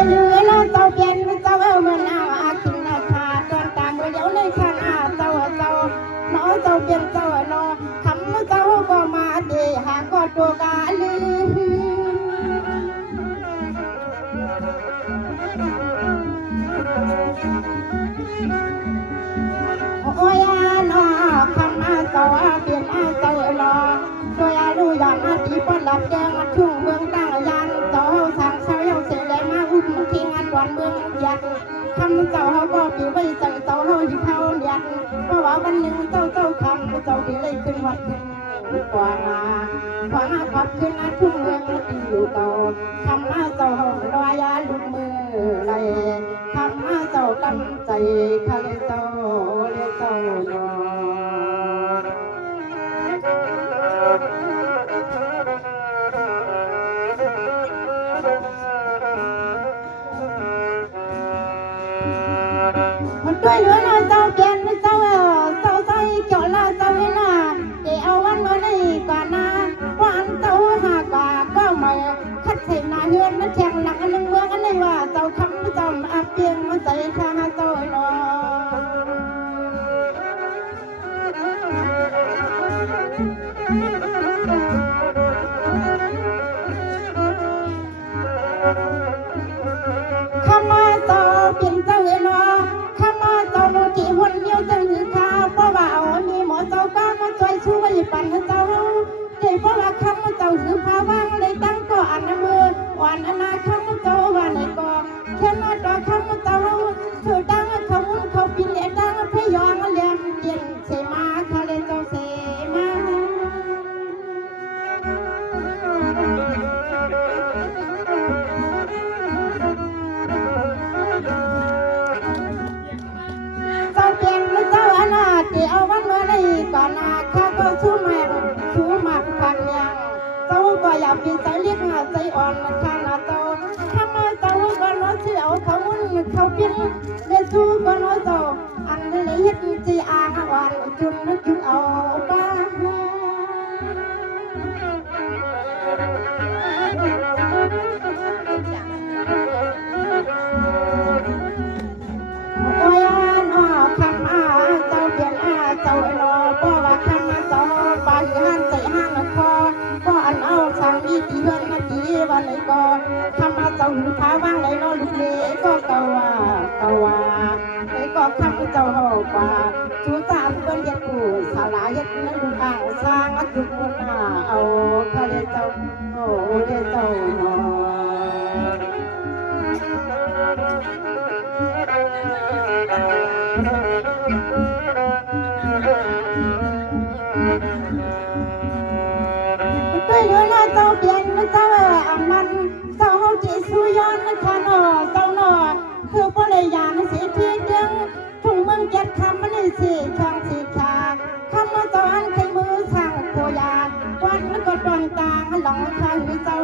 ยเรือแล้วเจ้าเปลี่ยนเจ้าเมื่อหน้ากินราคาตอนตามเมื่อเดี๋ยวในข้างเจ้าน้อเจ้าเปลี่ยนเจ้าน้อคำเจ้าก็มาดีหาก็ตัวกาลืโอ้ยน้อคำเจ้าเปลี่ยนเจ้าน้อโดยรู้อย่างที่ปนหลับแจงทุ่งเมืองตั้งยันเจ้าสั่งเช้าเสียเลยมาอุ้มทิ้งอันวันเมืองยันคำเจ้าเขาก็ปีไว้ใจเจ้าเขาอยู่เขาเดียนเพราะว่าวันหนึ่งเจ้าคำเจ้าที่เลยขึ้นวัดขึ้นกว่างขอบขึ้นทุ่งเมืองที่อยู่เก่าคำเจ้าลอยยาลุกมือเลยคำเจ้าตั้งใจคาเลเจ้าเลเจ้าด้วยเรือเจ้าเปลี่ยนเจ้าใส่เกี่ยวละเจ้าเวลาเดี๋ยววันเมื่อนี้ก่อนนะวันเจ้าหากว่าก็ไม่คัดใส่หน้าเฮือนนั่นแทงหลังอันหนึ่งเมืองอันหนึ่งว่าเจ้าคำเจ้าอาเปลี่ยนมาใส่ข้าเจ้าหนอคำเจ้าเปลี่ยนเจ้าหนอที่คนเดียวจะหือข้าวเพราะว่ามีหมอเจ้าก้ามาช่วยปั่นเจ้าเด็กเพราะว่าคำเจ้าหือพาว่างเลยตั้งก็อันมืออ่อนอนาคำเจ้าว่าในก็แค่มาต่อคำเจ้าเธอดังเขาปินเลี้ยดังพยองเลี้ยงเย็นเสมาเขาเลยเจ้าเสมาเดี๋ยววันเมื่อไรก่อนข้าก็ชู้มากพันยังเจ้าก็อยากมีใจเรียกใจอ่อนข้าเจ้าทำมาเจ้าก็น้อยเสียวเขามุ่นเขาพินเลี้ยชู้ก็น้อยเจ้าอันนี้เฮ็ดจีอาอ่อนจุนเอาบ้าโอ้ยน้อคำเจ้าเปลี่ยนเจ้ารอเพราะว่าคำเจ้าปาห้านใจห้างคอก็อันเอาช่างดีที่เฮือนมาดีวันไหนก็คำเจ้าหูท้าว่างไหนนอลูกเล่ก็เกาว่าไหนก็คำเจ้าห่อกว่าชูตาเพื่อนยัดกูสาลายัดนั่นลูกอ่างสร้างจุดมุนเอาทะเลเจ้าโอ้เลเจ้าหนอด้วยเรือเจ้าเปลี่ยนเจ้ามันเจ้าจีสุยอนข้านอเจ้านอคือพลยานสีที่ดึงทุ่งเมืองเก็ดคำมันสีช่างสีชาคำมาเจ้าอันใครมือสั่งโคยาวันก็ดอนตาหลังข้างเจ้า